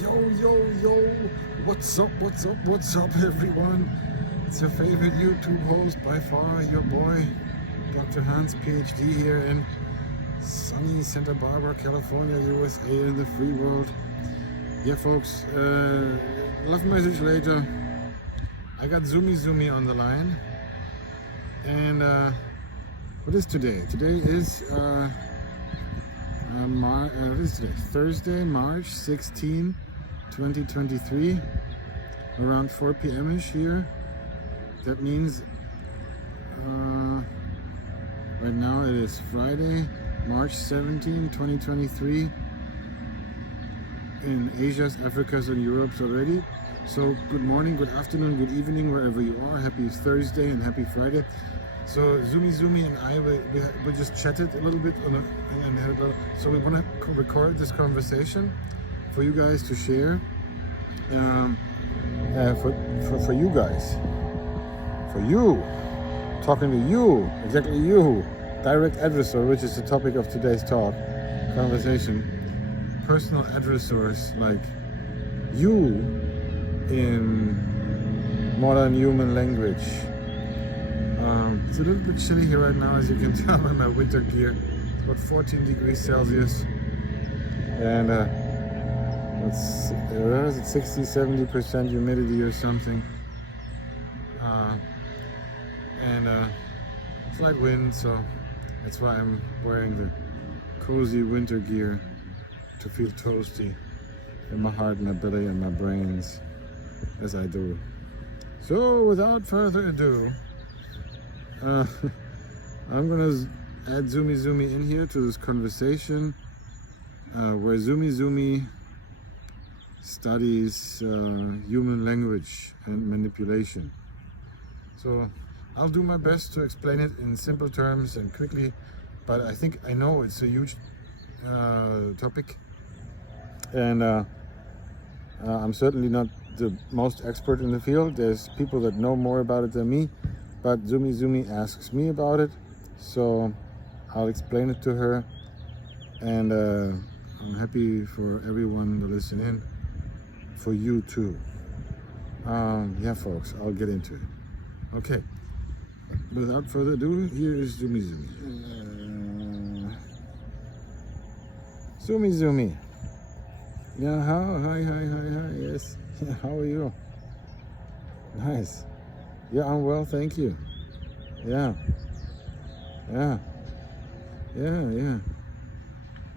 Yo, yo, yo, what's up, everyone? It's your favorite YouTube host by far, your boy, Dr. Hans, PhD here in sunny Santa Barbara, California, USA, in the free world. Yeah, folks, love message later. I got Zoomy on the line. And what is today? Today is what is today? Thursday, March 16, 2023, around 4 p.m.-ish here. That means right now it is Friday, March 17, 2023, in Asia's, Africa's, and Europe's already. So good morning, good afternoon, good evening, wherever you are. Happy Thursday and happy Friday. So Zoomy and I, we just chatted a little bit, so we want to record this conversation for you guys to share, for you guys, for you, talking to you, exactly you, direct addressor, which is the topic of today's conversation, personal addressors like you in modern human language. It's a little bit chilly here right now, as you can tell in my winter gear. It's about 14 degrees Celsius. And it's 60-70% humidity or something. And slight wind, so that's why I'm wearing the cozy winter gear to feel toasty in my heart, my belly, and my brains as I do. So without further ado, I'm gonna add Zoomy in here to this conversation, where Zoomy studies human language and manipulation. So I'll do my best to explain it in simple terms and quickly, but I think I know it's a huge topic, and I'm certainly not the most expert in the field. There's people that know more about it than me. But Zoomy asks me about it, so I'll explain it to her, and I'm happy for everyone to listen in, for you too. Yeah, folks, I'll get into it. Okay, without further ado, here is Zoomy. Zoomy. Yeah, hi, yes. How are you? Nice. Yeah, I'm well, thank you. Yeah.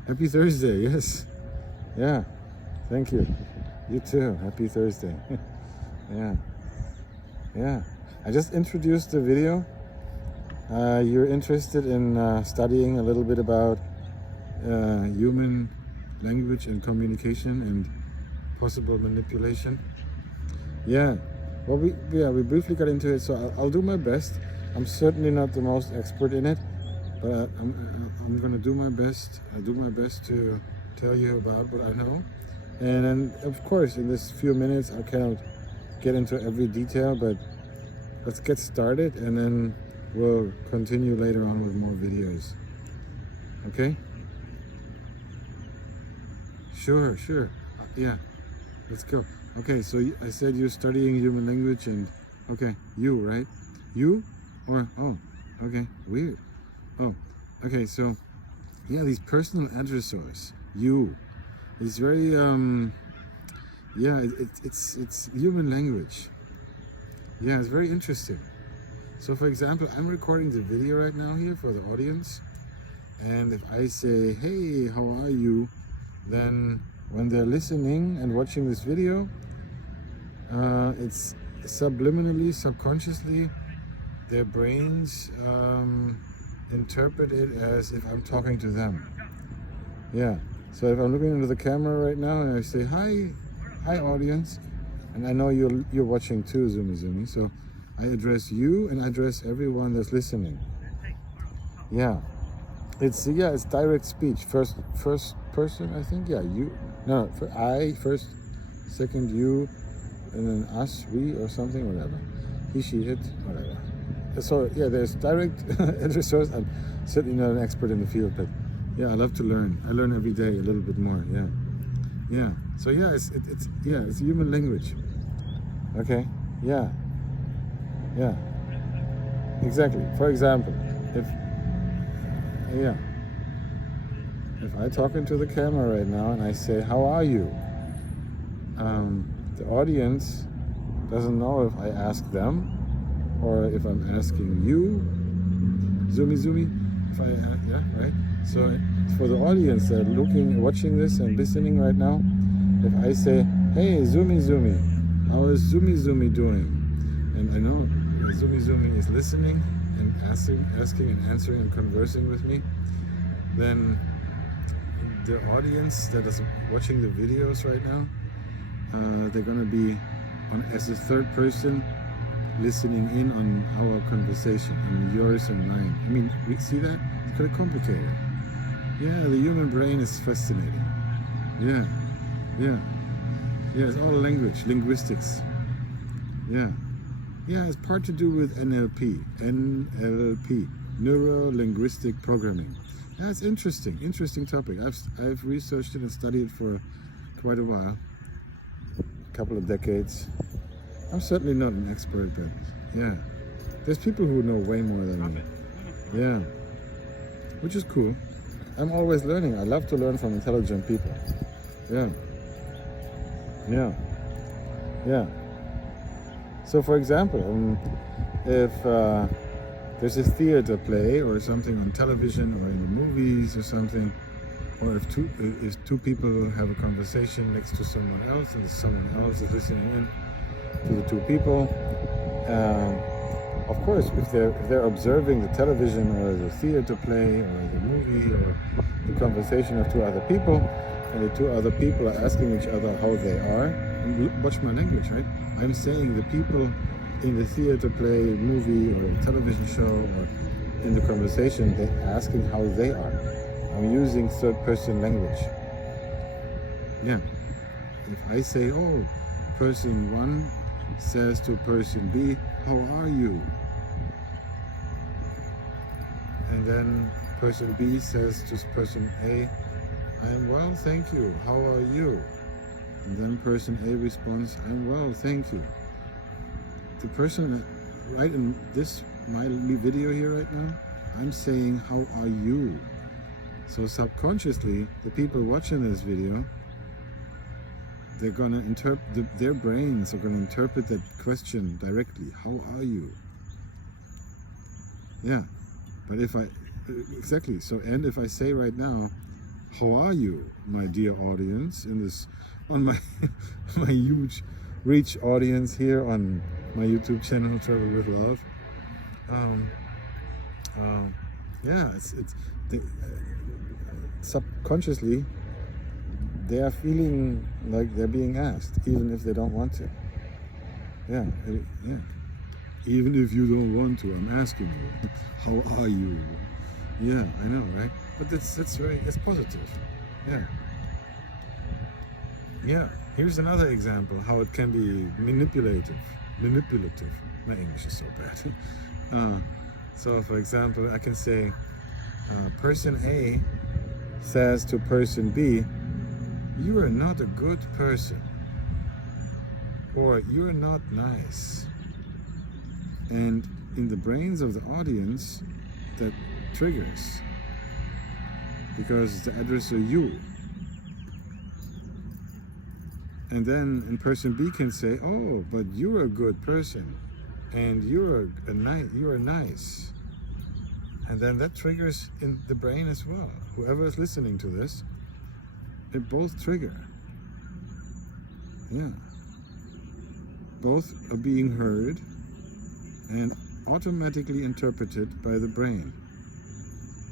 Happy Thursday, yes. Yeah, thank you. You too, happy Thursday. Yeah. I just introduced the video. You're interested in studying a little bit about human language and communication and possible manipulation. Yeah. Well, we briefly got into it, so I'll do my best. I'm certainly not the most expert in it, but I'm gonna do my best. I'll do my best to tell you about what I know. And then, of course, in this few minutes, I cannot get into every detail, but let's get started, and then we'll continue later on with more videos. Okay? Sure. Yeah, let's go. Okay, so I said you're studying human language, and okay, you, right? You? Or, oh, okay, weird. Oh, okay, so, yeah, these personal addressors, you, it's very, yeah, it's human language. Yeah, it's very interesting. So, for example, I'm recording the video right now here for the audience, and if I say, hey, how are you? Then when they're listening and watching this video, it's subliminally, subconsciously, their brains interpret it as if I'm talking to them. Yeah. So if I'm looking into the camera right now and I say hi audience, and I know you're watching too, Zoomy. So I address you and I address everyone that's listening. Yeah. It's direct speech. First person, I think. Yeah, you. No, I first, second you, and then us, we, or something, whatever. He, she, it, whatever. So yeah, there's direct addressors. I'm certainly not an expert in the field, but yeah, I love to learn. I learn every day a little bit more. Yeah. Yeah. So yeah, it's human language. Okay. Yeah. Yeah. Exactly. For example, if I talk into the camera right now and I say, "How are you?" The audience doesn't know if I ask them or if I'm asking you. Zoomy. If I right. So for the audience that are watching this and listening right now, if I say, "Hey, Zoomy, how is Zoomy doing?" and I know Zoomy is listening and asking and answering and conversing with me, then the audience that is watching the videos right now, they're gonna be as a third person listening in on our conversation, on yours and mine. I mean, we see that? It's kind of complicated. Yeah, the human brain is fascinating. Yeah, it's all language, linguistics. Yeah, it's part to do with NLP, neuro-linguistic programming. Yeah, it's interesting topic. I've researched it and studied it for quite a while, a couple of decades. I'm certainly not an expert, but yeah, there's people who know way more than me. Yeah, which is cool. I'm always learning. I love to learn from intelligent people. Yeah. So for example, if there's a theater play or something on television or in the movies or something, or if two people have a conversation next to someone else and someone else is listening in to the two people, of course, if they're observing the television or the theater play or the movie or the conversation of two other people, and the two other people are asking each other how they are, and watch my language, right? I'm saying the people in the theater play, movie, or television show, or in the conversation, they're asking how they are. I'm using third-person language. Yeah. If I say, "Oh, person 1 says to person B, how are you?" And then person B says to person A, "I'm well, thank you. How are you?" And then person A responds, "I'm well, thank you." The person right in my video here right now, I'm saying, "How are you?" So subconsciously, the people watching this video, they're gonna their brains are gonna interpret that question directly. How are you? Yeah, but exactly. So, and if I say right now, "How are you, my dear audience?" on my my huge reach audience here on my YouTube channel, Travel with Love. Subconsciously, they are feeling like they're being asked, even if they don't want to. Yeah. Even if you don't want to, I'm asking you, "How are you?" Yeah, I know, right? But it's positive. Yeah. Here's another example how it can be manipulative. My English is so bad. So, for example, I can say, person A says to person B, "You are not a good person," or "You are not nice." And in the brains of the audience, that triggers, because the address of you. And then in person B can say, "Oh, but you're a good person, and you are nice." And then that triggers in the brain as well. Whoever is listening to this, it both trigger. Yeah. Both are being heard and automatically interpreted by the brain.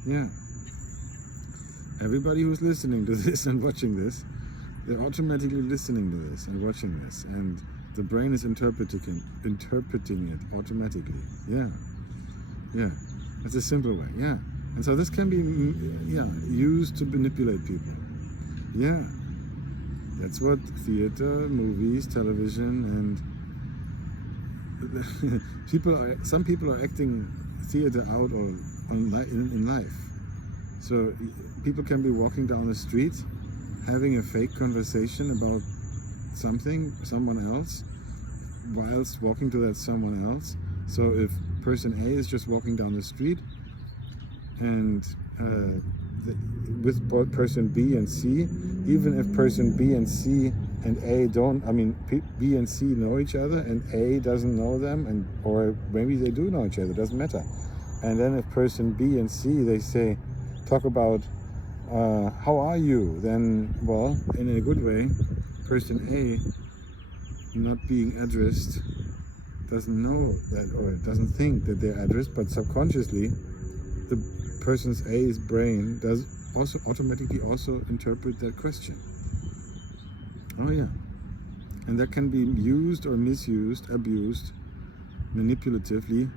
Yeah. Everybody who's listening to this and watching this, they're automatically listening to this and watching this, and the brain is interpreting it automatically. Yeah. That's a simple way. Yeah. And so this can be used to manipulate people. Yeah. That's what theater, movies, television, and some people are acting theater out in life. So people can be walking down the street having a fake conversation about someone else, whilst walking to that someone else. So if person A is just walking down the street and with both person B and C, even if person B and C and A don't, I mean, B and C know each other and A doesn't know them, and or maybe they do know each other, doesn't matter. And then if person B and C, they say, talk about how are you, then, well, in a good way, person A, not being addressed, doesn't know that, or doesn't think that they're addressed, but subconsciously the person's A's brain does also automatically also interpret that question. Oh yeah. And that can be used or misused, abused, manipulatively.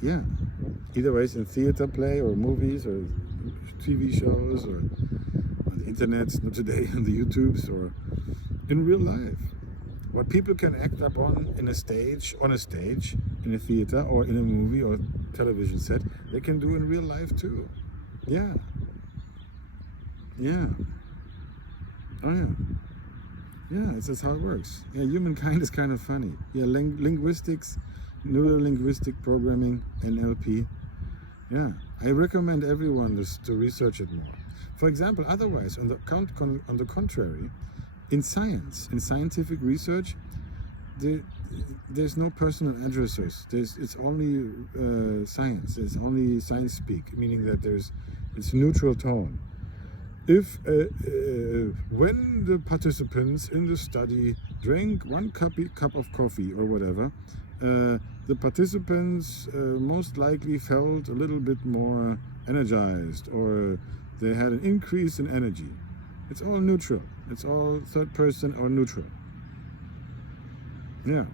Yeah. Either ways, in theater play or movies or TV shows or on the internet, not today, on the YouTubes, or in real life. What people can act up on a stage, in a theater or in a movie or television set, they can do in real life too. Yeah. Yeah. Oh yeah. Yeah, it's just how it works. Yeah, humankind is kind of funny. Yeah, linguistics, neuro-linguistic programming, NLP. Yeah, I recommend everyone to research it more. For example, otherwise, on the contrary, in science, in scientific research, there's no personal addressers. It's only science. It's only science speak, meaning that it's neutral tone. If when the participants in the study drank 1 cup of coffee or whatever, the participants most likely felt a little bit more energized, or they had an increase in energy. It's all neutral. It's all third person or neutral. Yeah.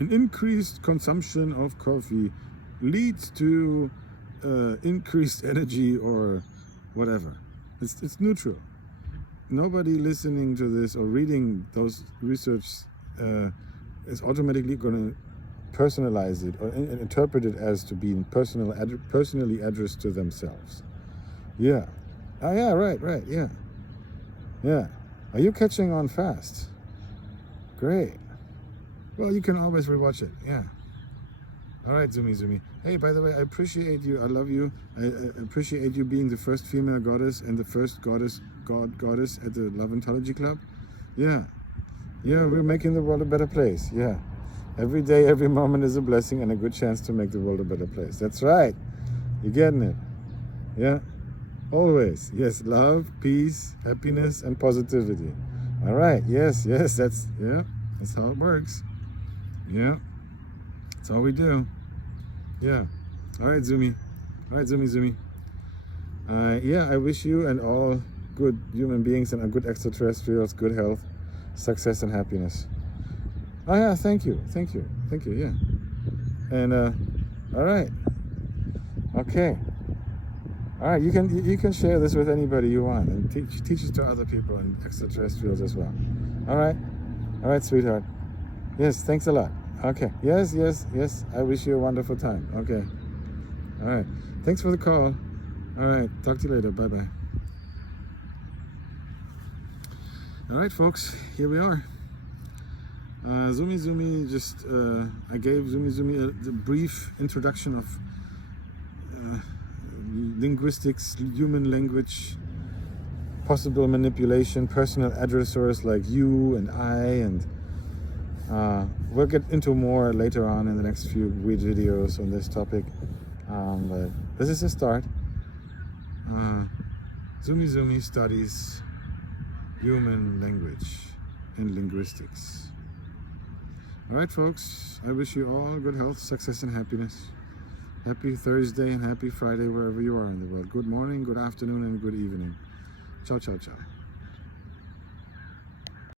An increased consumption of coffee leads to increased energy or whatever. It's neutral. Nobody listening to this or reading those research is automatically going to personalize it or interpret it as to being personally addressed to themselves. Yeah. Oh yeah, right, yeah. Yeah. Are you catching on fast? Great. Well, you can always rewatch it. Yeah. All right, Zoomy. Hey, by the way, I appreciate you. I love you. I appreciate you being the first female goddess and the first goddess at the Love Ontology Club. Yeah. Yeah, we're making the world a better place. Yeah. Every day, every moment is a blessing and a good chance to make the world a better place. That's right. You're getting it. Yeah. Always. Yes. Love, peace, happiness, and positivity. All right. Yes. That's how it works. Yeah. That's all we do. Yeah. All right, Zoomy. Yeah, I wish you and all good human beings and good extraterrestrials good health, success, and happiness. Oh yeah, thank you, yeah. And all right. Okay. All right, you can share this with anybody you want and teach it to other people and extraterrestrials as well. All right, sweetheart. Yes, thanks a lot. Okay. Yes. I wish you a wonderful time. Okay. All right. Thanks for the call. All right. Talk to you later. Bye-bye. All right, folks. Here we are. Zoomy. Just I gave Zoomy a brief introduction of linguistics, human language, possible manipulation, personal addressors like you and I, and we'll get into more later on in the next few videos on this topic. But this is a start. Zoomy studies human language and linguistics. All right, folks. I wish you all good health, success, and happiness. Happy Thursday and happy Friday wherever you are in the world. Good morning, good afternoon, and good evening. Ciao.